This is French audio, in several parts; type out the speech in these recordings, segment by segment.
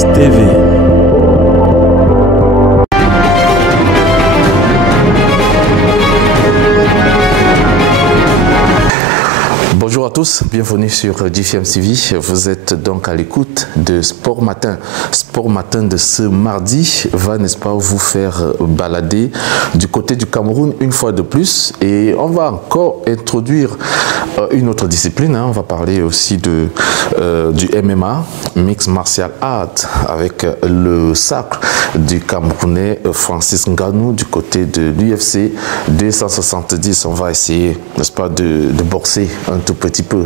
GFMS TV. Bonjour à tous, bienvenue sur GFMS TV. Vous êtes donc à l'écoute de Sport Matin. Sport Matin de ce mardi va, n'est-ce pas, vous faire balader du côté du Cameroun une fois de plus. Et on va encore introduire une autre discipline. On va parler aussi du MMA, Mixed Martial Art, avec le sacre du Camerounais Francis Ngannou du côté de l'UFC 270. On va essayer, n'est-ce pas, de boxer un tout petit peu.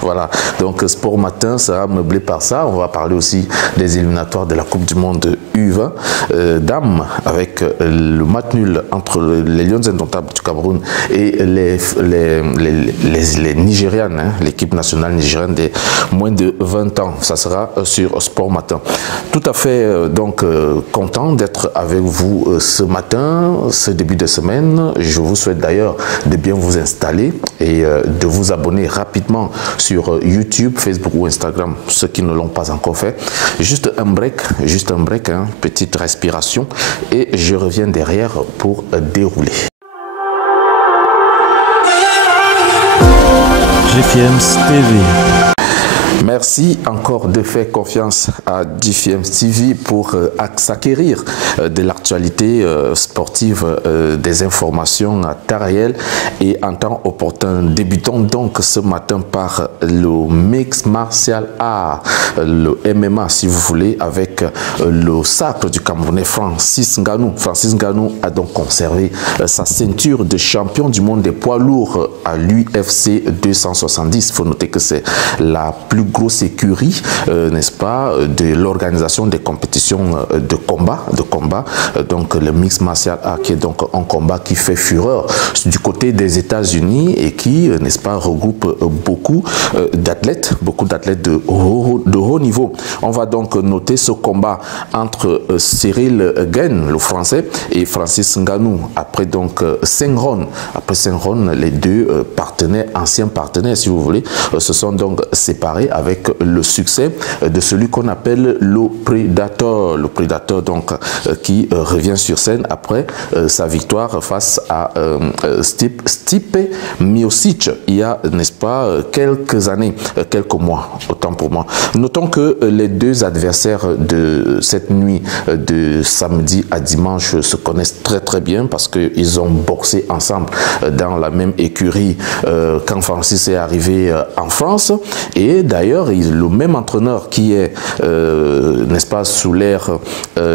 Voilà, donc Sport Matin sera meublé par ça. On va parler aussi des éliminatoires de la Coupe du Monde U20 dames, avec le match nul entre les Lions Indomptables du Cameroun et les Nigérianes, l'équipe nationale nigérienne des moins de 20 ans. Ça sera sur Sport Matin. Tout à fait donc content d'être avec vous ce matin, ce début de semaine. Je vous souhaite d'ailleurs de bien vous installer et de vous abonner rapidement sur YouTube, Facebook ou Instagram, ceux qui ne l'ont pas encore fait. Juste un break, petite respiration et je reviens derrière pour dérouler. GFMS TV. Merci encore de faire confiance à GFMS TV pour s'acquérir de l'actualité sportive, des informations à temps réel et en temps opportun. Débutons donc ce matin par le Mixed Martial Art, le MMA si vous voulez, avec le sacre du Camerounais Francis Ngannou. Francis Ngannou a donc conservé sa ceinture de champion du monde des poids lourds à l'UFC 270. Il faut noter que c'est la plus grosse écurie, n'est-ce pas, de l'organisation des compétitions de combat, donc le Mixed Martial Art, qui est donc un combat qui fait fureur du côté des États-Unis et qui, n'est-ce pas, regroupe beaucoup d'athlètes de haut niveau. On va donc noter ce combat entre Cyril Gane, le français, et Francis Ngannou. Après donc 5 rounds, les deux anciens partenaires, si vous voulez, se sont donc séparés avec le succès de celui qu'on appelle le Predator. Le Predator donc qui revient sur scène après sa victoire face à Stipe Miocic il y a, n'est-ce pas, quelques mois, autant pour moi. Notons que les deux adversaires de cette nuit de samedi à dimanche se connaissent très bien parce qu'ils ont boxé ensemble dans la même écurie quand Francis est arrivé en France. Et d'ailleurs, le même entraîneur qui est, n'est-ce pas, sous l'ère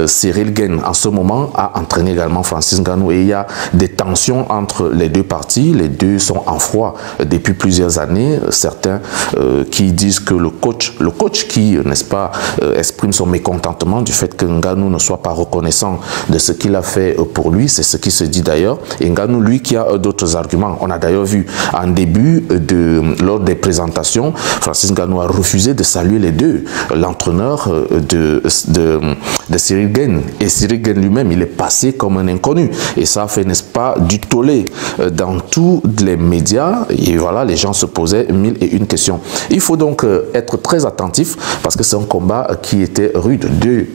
Cyril Gane en ce moment, a entraîné également Francis Ngannou. Et il y a des tensions entre les deux parties. Les deux sont en froid depuis plusieurs années. Certains qui disent que le coach qui, n'est-ce pas, exprime son mécontentement du fait que Ngannou ne soit pas reconnaissant de ce qu'il a fait pour lui. C'est ce qui se dit d'ailleurs. Et Ngannou, lui, qui a d'autres arguments. On a d'ailleurs vu en début, lors des présentations, Francis Ngannou a refusé de saluer les deux, l'entraîneur de Cyril Gane. Et Cyril Gane lui-même, il est passé comme un inconnu. Et ça a fait, n'est-ce pas, du tollé dans tous les médias. Et voilà, les gens se posaient 1001 questions. Il faut donc être très attentif parce que c'est un combat qui était rude. Deux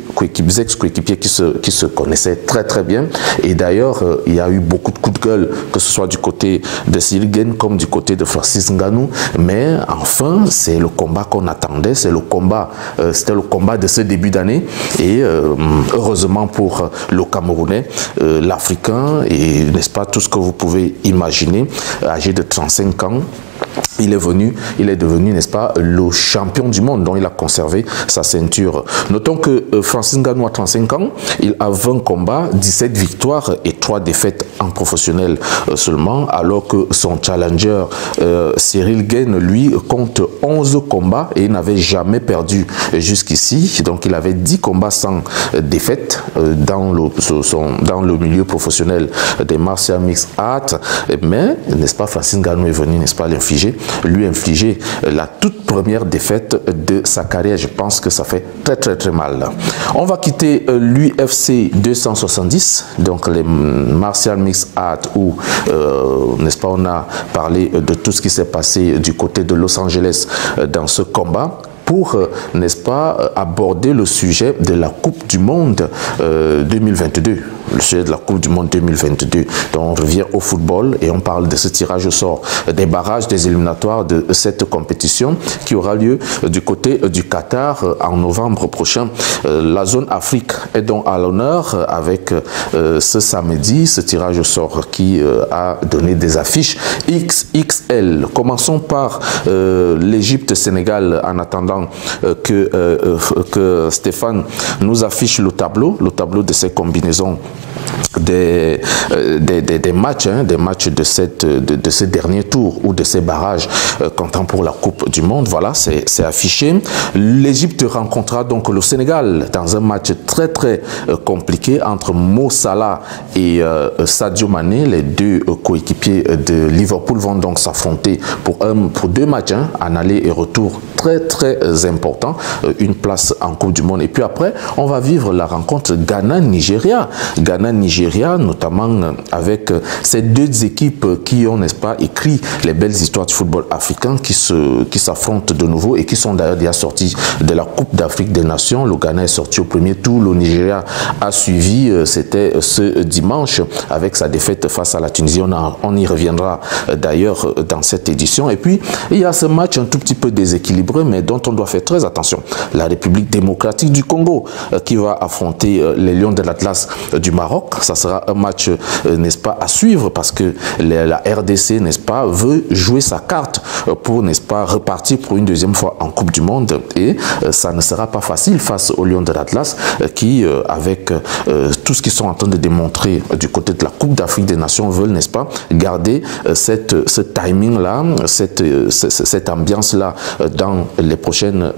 ex-coéquipiers qui se connaissaient très bien. Et d'ailleurs, il y a eu beaucoup de coups de gueule, que ce soit du côté de Cyril Gane comme du côté de Francis Ngannou. Mais enfin, c'est le combat qu'on attendait, c'était le combat de ce début d'année et heureusement pour le Camerounais, l'Africain et, n'est-ce pas, tout ce que vous pouvez imaginer, âgé de 35 ans, il est devenu, n'est-ce pas, le champion du monde, dont il a conservé sa ceinture. Notons que Francis Ngannou a 35 ans, il a 20 combats, 17 victoires et 3 défaites en professionnel seulement, alors que son challenger Cyril Gane, lui, compte 11 combats et il n'avait jamais perdu jusqu'ici. Donc il avait 10 combats sans défaite dans le milieu professionnel des martial mixed art. Mais, n'est-ce pas, Francis Ngannou est venu, n'est-ce pas, lui infliger la toute première défaite de sa carrière. Je pense que ça fait très mal. On va quitter l'UFC 270, donc les martial mixed art où, n'est-ce pas, on a parlé de tout ce qui s'est passé du côté de Los Angeles dans ce combat. pour, n'est-ce pas, aborder le sujet de la Coupe du Monde 2022. Le sujet de la Coupe du Monde 2022. Donc on revient au football et on parle de ce tirage au sort, des barrages, des éliminatoires de cette compétition qui aura lieu du côté du Qatar en novembre prochain. La zone Afrique est donc à l'honneur avec ce samedi, ce tirage au sort qui a donné des affiches XXL. Commençons par l'Égypte-Sénégal en attendant que Stéphane nous affiche le tableau de ces combinaisons des matchs, des matchs de ces derniers tours ou de ces barrages comptant pour la Coupe du Monde. Voilà, c'est affiché. L'Égypte rencontrera donc le Sénégal dans un match très compliqué entre Mo Salah et Sadio Mané. Les deux coéquipiers de Liverpool vont donc s'affronter pour deux matchs en aller et retour très important, une place en Coupe du Monde. Et puis après, on va vivre la rencontre Ghana-Nigeria. Ghana-Nigeria, notamment avec ces deux équipes qui ont, n'est-ce pas, écrit les belles histoires du football africain, qui s'affrontent de nouveau et qui sont d'ailleurs déjà sortis de la Coupe d'Afrique des Nations. Le Ghana est sorti au premier tour, le Nigeria a suivi, c'était ce dimanche avec sa défaite face à la Tunisie. On y reviendra d'ailleurs dans cette édition. Et puis, il y a ce match un tout petit peu déséquilibré, mais dont on doit faire très attention. La République démocratique du Congo qui va affronter les Lions de l'Atlas du Maroc. Ça sera un match, n'est-ce pas, à suivre parce que la RDC, n'est-ce pas, veut jouer sa carte pour, n'est-ce pas, repartir pour une deuxième fois en Coupe du Monde. Et ça ne sera pas facile face aux Lions de l'Atlas qui, avec tout ce qu'ils sont en train de démontrer du côté de la Coupe d'Afrique des Nations, veulent, n'est-ce pas, garder ce timing-là, cette ambiance-là dans les prochaines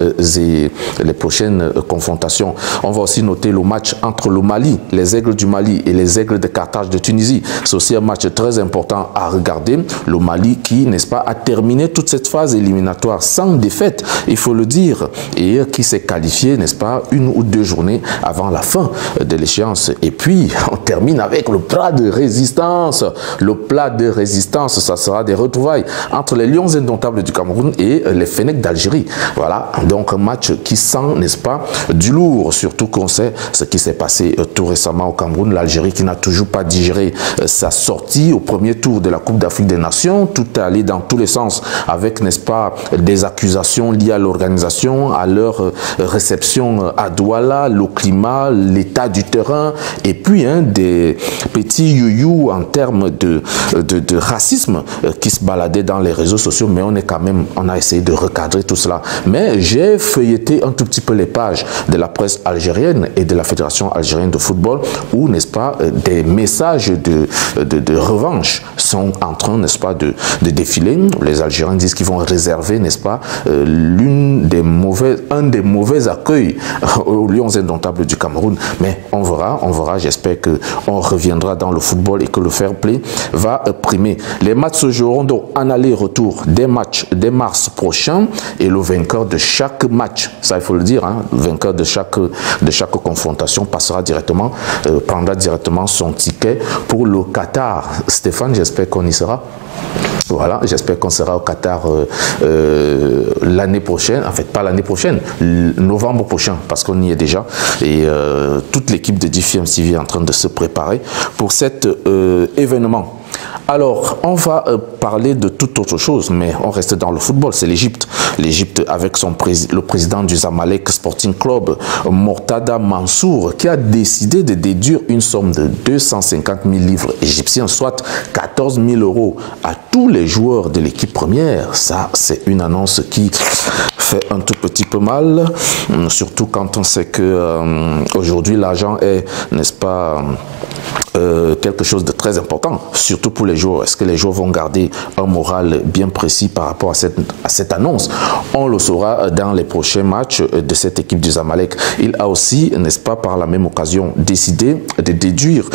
confrontations. On va aussi noter le match entre le Mali, les Aigles du Mali et les Aigles de Carthage de Tunisie. C'est aussi un match très important à regarder. Le Mali qui, n'est-ce pas, a terminé toute cette phase éliminatoire sans défaite, il faut le dire, et qui s'est qualifié, n'est-ce pas, une ou deux journées avant la fin de l'échéance. Et puis, on termine avec le plat de résistance. Le plat de résistance, ça sera des retrouvailles entre les Lions indomptables du Cameroun et les Fennecs d'Algérie. Voilà, donc un match qui sent, n'est-ce pas, du lourd, surtout qu'on sait ce qui s'est passé tout récemment au Cameroun. L'Algérie qui n'a toujours pas digéré sa sortie au premier tour de la Coupe d'Afrique des Nations. Tout est allé dans tous les sens avec, n'est-ce pas, des accusations liées à l'organisation, à leur réception à Douala, le climat, l'état du terrain, et puis des petits you-you en termes de racisme qui se baladaient dans les réseaux sociaux, mais on a essayé de recadrer tout cela. Mais j'ai feuilleté un tout petit peu les pages de la presse algérienne et de la Fédération algérienne de football où, n'est-ce pas, des messages de revanche sont en train, n'est-ce pas, de défiler. Les Algériens disent qu'ils vont réserver, n'est-ce pas, un des mauvais accueils aux Lions indomptables du Cameroun. Mais on verra. J'espère qu'on reviendra dans le football et que le fair play va primer. Les matchs se joueront donc en aller-retour dès mars prochain et le vainqueur de chaque match, ça il faut le dire, le vainqueur de chaque confrontation prendra directement son ticket pour le Qatar. Stéphane, j'espère qu'on y sera. Voilà, j'espère qu'on sera au Qatar l'année prochaine, en fait pas l'année prochaine, novembre prochain, parce qu'on y est déjà. Et toute l'équipe de DFM TV est en train de se préparer pour cet événement. Alors, on va parler de toute autre chose, mais on reste dans le football, c'est l'Égypte. L'Égypte avec le président du Zamalek Sporting Club, Mortada Mansour, qui a décidé de déduire une somme de 250 000 livres égyptiens, soit 14 000 € à tous les joueurs de l'équipe première. Ça, c'est une annonce qui fait un tout petit peu mal, surtout quand on sait que aujourd'hui l'argent est, n'est-ce pas, quelque chose de très important, surtout pour les joueurs. Est-ce que les joueurs vont garder un moral bien précis par rapport à cette annonce? On le saura dans les prochains matchs de cette équipe du Zamalek. Il a aussi, n'est-ce pas, par la même occasion, décidé de déduire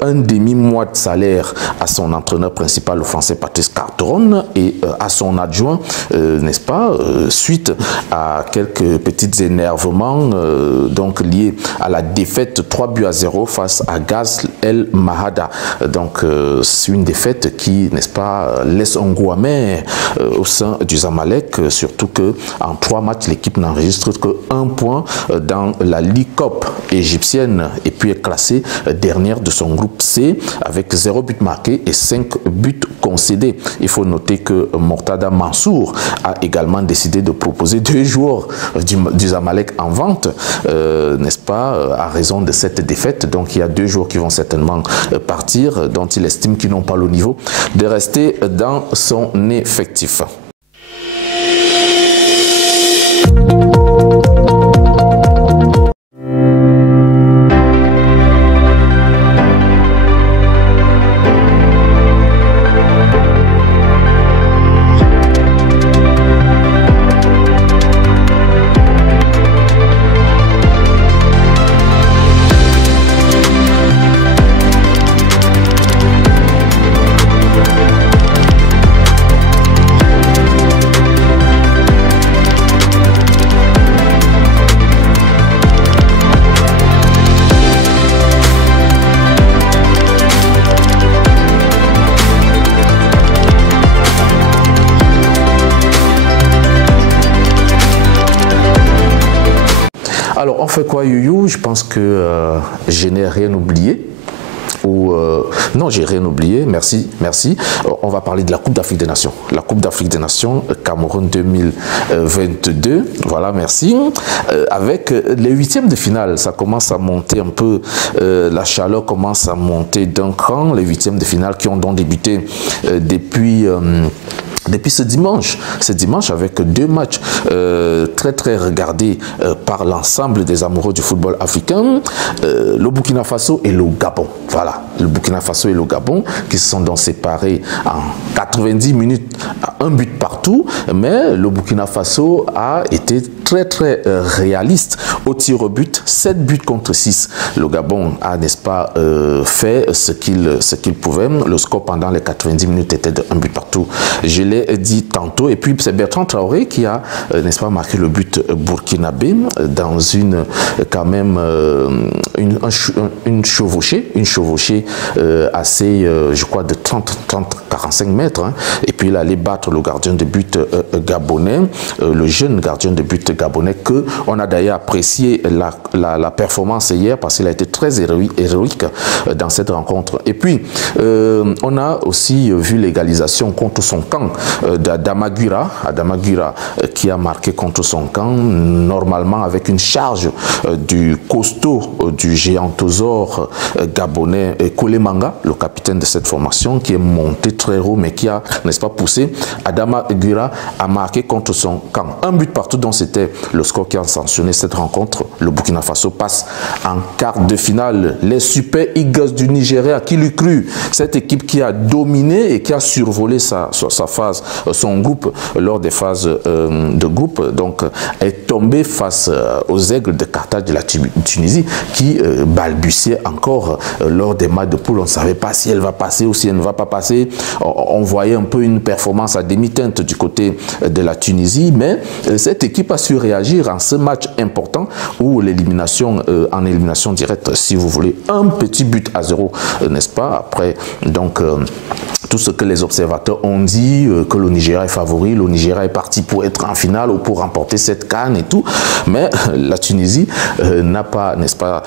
un demi-mois de salaire à son entraîneur principal, le français Patrice Carteron, et à son adjoint, n'est-ce pas, suite à quelques petits énervements donc liés à la défaite 3-0 face à Gaz El El Mahada. Donc c'est une défaite qui, n'est-ce pas, laisse un goût amer au sein du Zamalek, surtout que en 3 matchs, l'équipe n'enregistre que 1 point dans la League Cup égyptienne et puis est classée dernière de son groupe C avec 0 but marqué et 5 buts concédés. Il faut noter que Mortada Mansour a également décidé de proposer 2 joueurs du Zamalek en vente, n'est-ce pas, à raison de cette défaite. Donc il y a 2 joueurs qui vont certainement partir, dont il estime qu'ils n'ont pas le niveau de rester dans son effectif. Alors, on fait quoi, Youyou? Je pense que je n'ai rien oublié. Non, j'ai rien oublié, merci. On va parler de la Coupe d'Afrique des Nations. La Coupe d'Afrique des Nations, Cameroun 2022, voilà, merci. Avec les 8e de finale, ça commence à monter un peu, la chaleur commence à monter d'un cran. Les 8e de finale qui ont donc débuté depuis ce dimanche avec 2 matchs très regardés par l'ensemble des amoureux du football africain, le Burkina Faso et le Gabon. Voilà, le Burkina Faso et le Gabon qui se sont donc séparés en 90 minutes à 1 but partout, mais le Burkina Faso a été très réaliste au tir au but, 7 buts contre 6. Le Gabon a, n'est-ce pas, fait ce qu'il pouvait. Le score pendant les 90 minutes était de 1 but partout. Je l'ai dit tantôt. Et puis c'est Bertrand Traoré qui a, n'est-ce pas, marqué le but burkinabé dans une chevauchée assez, je crois, de 30-45 mètres. Hein. Et puis il allait battre le gardien de but gabonais, le jeune gardien de but gabonais, que on a d'ailleurs apprécié la performance hier parce qu'il a été très héroïque dans cette rencontre. Et puis on a aussi vu l'égalisation contre son camp d'Adama Guira, qui a marqué contre son camp, normalement avec une charge du costaud du géantosaure gabonais Kolemanga, le capitaine de cette formation, qui est monté très haut mais qui a, n'est-ce pas, poussé Adama Guira à marquer contre son camp. 1 but partout, donc c'était le score qui a sanctionné cette rencontre. Le Burkina Faso passe en quart de finale. Les Super Eagles du Nigeria, qui l'eût cru, cette équipe qui a dominé et qui a survolé son groupe lors des phases de groupe, donc est tombé face aux Aigles de Carthage de la Tunisie, qui balbutiait encore lors des matchs de poule. On ne savait pas si elle va passer ou si elle ne va pas passer. On voyait un peu une performance à demi-teinte du côté de la Tunisie, mais cette équipe a su réagir en ce match important où l'élimination, en élimination directe, si vous voulez, 1 petit but à 0, n'est-ce pas? Après, donc, tout ce que les observateurs ont dit, que le Nigeria est favori, le Nigeria est parti pour être en finale ou pour remporter cette CAN et tout, mais la Tunisie n'a pas, n'est-ce pas,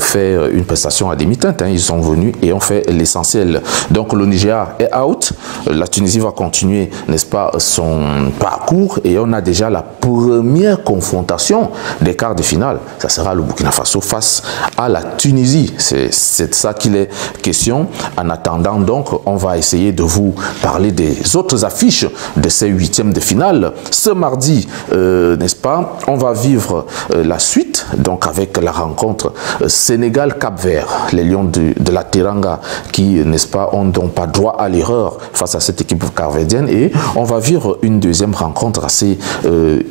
fait une prestation à demi-teinte. Hein. Ils sont venus et ont fait l'essentiel. Donc le Nigeria est out, la Tunisie va continuer, n'est-ce pas, son parcours et on a déjà la première confrontation des quarts de finale. Ça sera le Burkina Faso face à la Tunisie. C'est de ça qu'il est question. En attendant, donc, on va essayer de vous parler des autres affiches de ces 8e de finale. Ce mardi, n'est-ce pas, on va vivre la suite, donc avec la rencontre Sénégal-Cap-Vert, les Lions de la Teranga qui, n'est-ce pas, ont donc pas droit à l'erreur face à cette équipe capverdienne, et on va vivre une deuxième rencontre assez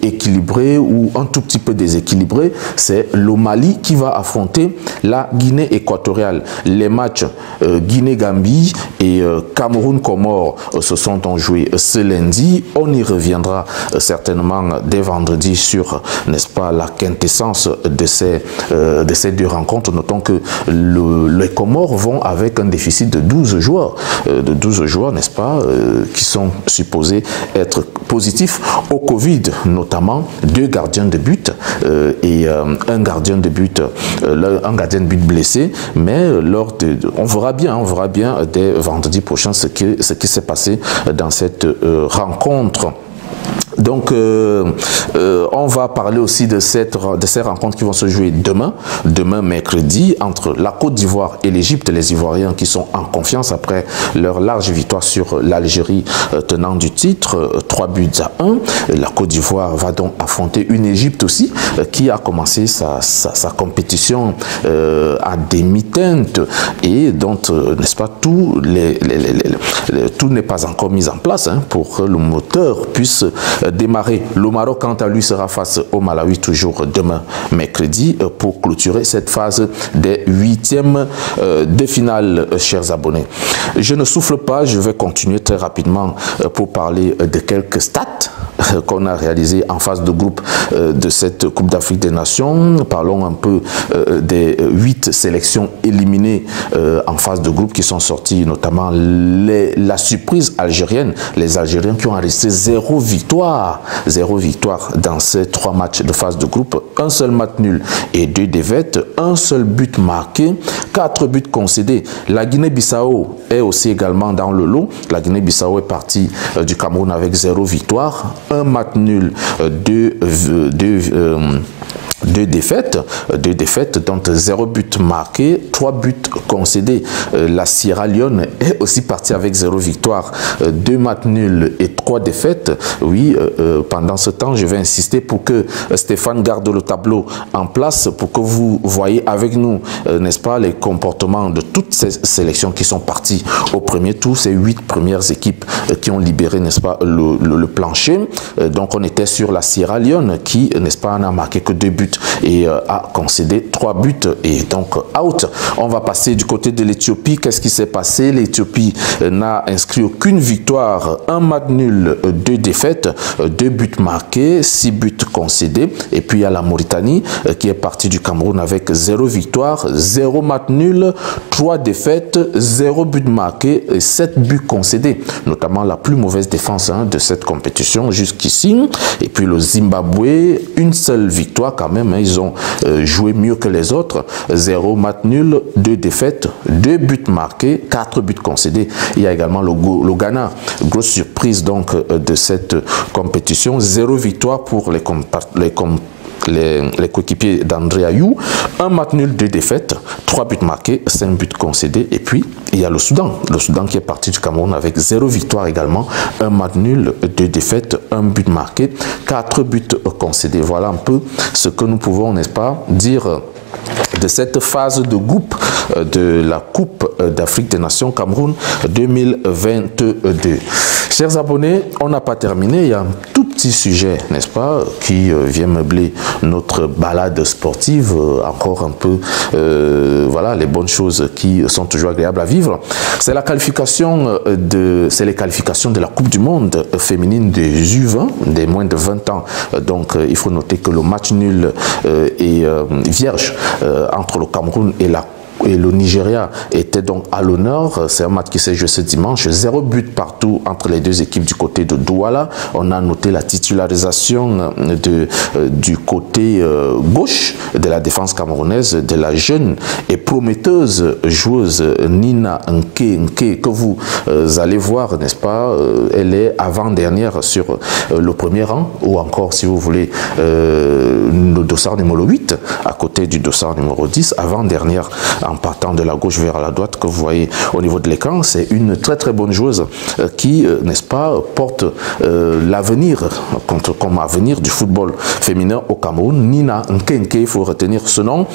équilibrée ou un tout petit peu déséquilibrée. C'est le Mali qui va affronter la Guinée équatoriale. Les matchs Guinée-Gambie et Cameroun Cameroun-Comores se sont donc joués ce lundi. On y reviendra certainement dès vendredi sur, n'est-ce pas, la quintessence de ces deux rencontres. Notons que les Comores vont avec un déficit de 12 joueurs, n'est-ce pas, qui sont supposés être positifs au Covid, notamment 2 gardiens de but et un gardien de but blessé. Mais on verra bien dès vendredi prochain ce qui s'est passé dans cette rencontre. Donc, on va parler aussi de ces rencontres qui vont se jouer demain mercredi, entre la Côte d'Ivoire et l'Égypte. Les Ivoiriens qui sont en confiance après leur large victoire sur l'Algérie tenant du titre, 3-1. La Côte d'Ivoire va donc affronter une Égypte aussi qui a commencé sa compétition à demi-teinte et dont, n'est-ce pas, tout n'est pas encore mis en place pour que le moteur puisse démarrer. Le Maroc, quant à lui, sera face au Malawi toujours demain, mercredi, pour clôturer cette phase des 8e de finale, chers abonnés. Je ne souffle pas, je vais continuer très rapidement pour parler de quelques stats qu'on a réalisés en phase de groupe de cette Coupe d'Afrique des Nations. Parlons un peu des 8 sélections éliminées en phase de groupe qui sont sorties, notamment la surprise algérienne, les Algériens qui ont enregistré 0 victoire dans ces 3 matchs de phase de groupe, un seul match nul et 2 défaites, un seul but marqué, 4 buts concédés. La Guinée-Bissau est aussi également dans le lot. La Guinée-Bissau est partie du Cameroun avec 0 victoire, un match nul, 2 défaites, dont 0 but marqué, 3 buts concédés. La Sierra Leone est aussi partie avec 0 victoire, 2 matchs nuls et 3 défaites. Oui, pendant ce temps, je vais insister pour que Stéphane garde le tableau en place, pour que vous voyez avec nous, n'est-ce pas, les comportements de toutes ces sélections qui sont parties au premier tour, ces 8 premières équipes qui ont libéré, n'est-ce pas, le plancher. Donc, on était sur la Sierra Leone qui, n'est-ce pas, n'a marqué que 2 buts et a concédé 3 buts et donc out. On va passer du côté de l'Éthiopie. Qu'est-ce qui s'est passé? L'Éthiopie n'a inscrit aucune victoire, un match nul, 2 défaites, 2 buts marqués, 6 buts concédés. Et puis il y a la Mauritanie qui est partie du Cameroun avec 0 victoire, 0 match nul, 3 défaites, 0 but marqué et 7 buts concédés. Notamment la plus mauvaise défense de cette compétition jusqu'ici. Et puis le Zimbabwe, une seule victoire quand même. Ils ont joué mieux que les autres. 0 match nul, 2 défaites, 2 buts marqués, 4 buts concédés. Il y a également le Ghana. Grosse surprise donc de cette compétition. 0 victoire pour les coéquipiers d'André Ayou, un match nul, 2 défaites, 3 buts marqués, 5 buts concédés. Et puis, il y a le Soudan qui est parti du Cameroun avec 0 victoire également, un match nul, 2 défaites, 1 but marqué, 4 buts concédés. Voilà un peu ce que nous pouvons, n'est-ce pas, dire de cette phase de groupe de la Coupe d'Afrique des Nations Cameroun 2022. Chers abonnés, on n'a pas terminé. Il y a un tout petit sujet, n'est-ce pas, qui vient meubler notre balade sportive. Encore un peu, voilà, les bonnes choses qui sont toujours agréables à vivre. C'est la qualification les qualifications de la Coupe du Monde féminine des U20, des moins de 20 ans. Donc, il faut noter que le match nul est vierge entre le Cameroun et le Nigeria était donc à l'honneur. C'est un match qui s'est joué ce dimanche. 0 but partout entre les deux équipes du côté de Douala. On a noté la titularisation du côté gauche de la défense camerounaise de la jeune et prometteuse joueuse Nina Nke que vous allez voir, n'est-ce pas, elle est avant-dernière sur le premier rang, ou encore, si vous voulez, le dossard numéro 8 à côté du dossard numéro 10, avant-dernière en partant de la gauche vers la droite que vous voyez au niveau de l'écran. C'est une très très bonne joueuse qui, n'est-ce pas, porte l'avenir comme avenir du football féminin au Cameroun. Nina Nkenke, il faut retenir ce nom.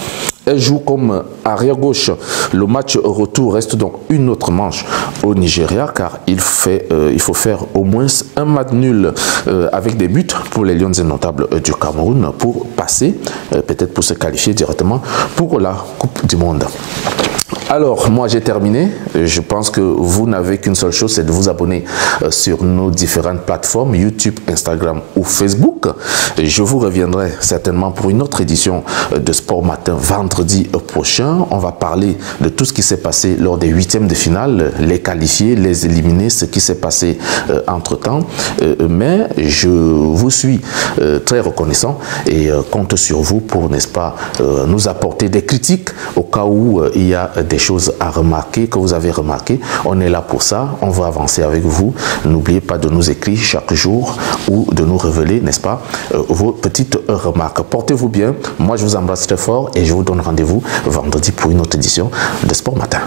Elle joue comme arrière-gauche. Le match retour reste donc une autre manche au Nigeria, car il faut faire au moins un match nul avec des buts pour les Lions indomptables du Cameroun pour passer, peut-être pour se qualifier directement pour la Coupe du Monde. Alors, moi j'ai terminé. Je pense que vous n'avez qu'une seule chose, c'est de vous abonner sur nos différentes plateformes, YouTube, Instagram ou Facebook. Je vous reviendrai certainement pour une autre édition de Sport Matin vendredi prochain. On va parler de tout ce qui s'est passé lors des huitièmes de finale, les qualifiés, les éliminés, ce qui s'est passé entre-temps. Mais je vous suis très reconnaissant et compte sur vous pour, n'est-ce pas, nous apporter des critiques au cas où il y a des choses à remarquer, que vous avez remarqué. On est là pour ça, on va avancer avec vous. N'oubliez pas de nous écrire chaque jour ou de nous révéler, n'est-ce pas, vos petites remarques. Portez-vous bien, moi je vous embrasse très fort et je vous donne rendez-vous vendredi pour une autre édition de Sport Matin.